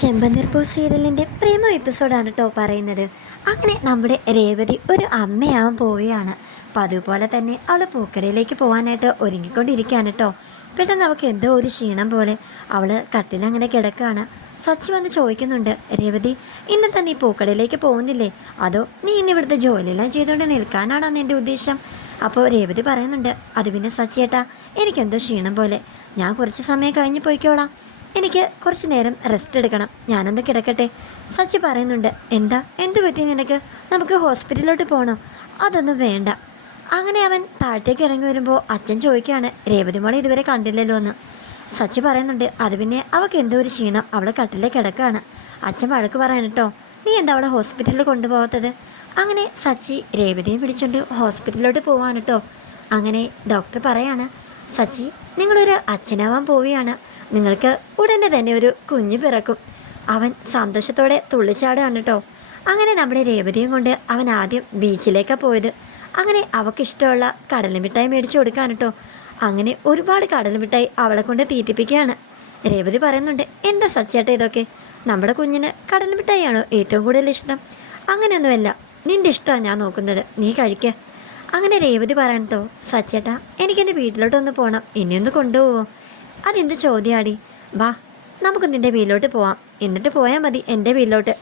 ചെമ്പനീർപ്പൂ സീരിയലിൻ്റെ പ്രേമ എപ്പിസോഡാണ് കേട്ടോ പറയുന്നത്. അങ്ങനെ നമ്മുടെ രേവതി ഒരു അമ്മയാവാൻ പോവുകയാണ്. അപ്പം അതുപോലെ തന്നെ അവൾ പൂക്കടയിലേക്ക് പോകാനായിട്ട് ഒരുങ്ങിക്കൊണ്ടിരിക്കുകയാണ് കേട്ടോ. പെട്ടെന്ന് അവൾക്ക് എന്തോ ഒരു ക്ഷീണം പോലെ അവൾ കട്ടിലങ്ങനെ കിടക്കുകയാണ്. സച്ചി വന്ന് ചോദിക്കുന്നുണ്ട്, രേവതി ഇന്നത്തെ നീ പൂക്കടയിലേക്ക് പോകുന്നില്ലേ, അതോ നീ ഇന്ന് ഇവിടുത്തെ ജോലിയെല്ലാം ചെയ്തുകൊണ്ട് നിൽക്കാനാണോ നിൻ്റെ ഉദ്ദേശം? അപ്പോൾ രേവതി പറയുന്നുണ്ട്, അത് പിന്നെ സച്ചിയേട്ടാ, എനിക്കെന്തോ ക്ഷീണം പോലെ, ഞാൻ കുറച്ച് സമയം കഴിഞ്ഞ് പോയിക്കോളാം, എനിക്ക് കുറച്ച് നേരം റെസ്റ്റ് എടുക്കണം, ഞാനൊന്ന് കിടക്കട്ടെ. സച്ചി പറയുന്നുണ്ട്, എന്തു പറ്റി നിനക്ക്, നമുക്ക് ഹോസ്പിറ്റലിലോട്ട് പോകണം? അതൊന്നും വേണ്ട. അങ്ങനെ അവൻ താഴത്തേക്ക് ഇറങ്ങി വരുമ്പോൾ അച്ഛൻ ചോദിക്കുകയാണ്, രേവതി മോളെ ഇതുവരെ കണ്ടില്ലല്ലോ എന്ന്. സച്ചി പറയുന്നുണ്ട്, അത് പിന്നെ അവൾക്ക് എന്തോ ഒരു ക്ഷീണം, അവളെ കട്ടിലേക്ക് കിടക്കുകയാണ്. അച്ഛൻ വഴക്ക് പറയാൻ കേട്ടോ, നീ എന്താ അവളെ ഹോസ്പിറ്റലിൽ കൊണ്ടുപോകാത്തത്? അങ്ങനെ സച്ചി രേവതിയെ പിടിച്ചുകൊണ്ട് ഹോസ്പിറ്റലിലോട്ട് പോവാൻ കേട്ടോ. അങ്ങനെ ഡോക്ടർ പറയാണ്, സച്ചി നിങ്ങളൊരു അച്ഛനാവാൻ പോവുകയാണ്, നിങ്ങൾക്ക് ഉടനെ തന്നെ ഒരു കുഞ്ഞ് പിറക്കും. അവൻ സന്തോഷത്തോടെ തുള്ളിച്ചാടുകയാണ് കേട്ടോ. അങ്ങനെ നമ്മുടെ രേവതിയും കൊണ്ട് അവൻ ആദ്യം ബീച്ചിലേക്കാണ് പോയത്. അങ്ങനെ അവൾക്കിഷ്ടമുള്ള കടൽ മിഠായി മേടിച്ചു കൊടുക്കാൻ കേട്ടോ. അങ്ങനെ ഒരുപാട് കടൽ മിഠായി അവളെ കൊണ്ട് തീറ്റിപ്പിക്കുകയാണ്. രേവതി പറയുന്നുണ്ട്, എന്താ സച്ചേട്ട ഇതൊക്കെ, നമ്മുടെ കുഞ്ഞിന് കടൽ മിഠായിയാണോ ഏറ്റവും കൂടുതൽ ഇഷ്ടം? അങ്ങനെയൊന്നുമല്ല, നിൻ്റെ ഇഷ്ടമാണ് ഞാൻ നോക്കുന്നത്, നീ കഴിക്കുക. അങ്ങനെ രേവതി പറയാൻ കേട്ടോ, സച്ചേട്ടാ എനിക്കെൻ്റെ വീട്ടിലോട്ടൊന്ന് പോകണം, എന്നെയൊന്ന് കൊണ്ടുപോകുമോ? അതെന്ത് ചോദ്യമാടി, വാ നമുക്ക് നിൻ്റെ വീട്ടിലോട്ട് പോവാം, എന്നിട്ട് പോയാൽ മതി എൻ്റെ വീട്ടിലോട്ട്.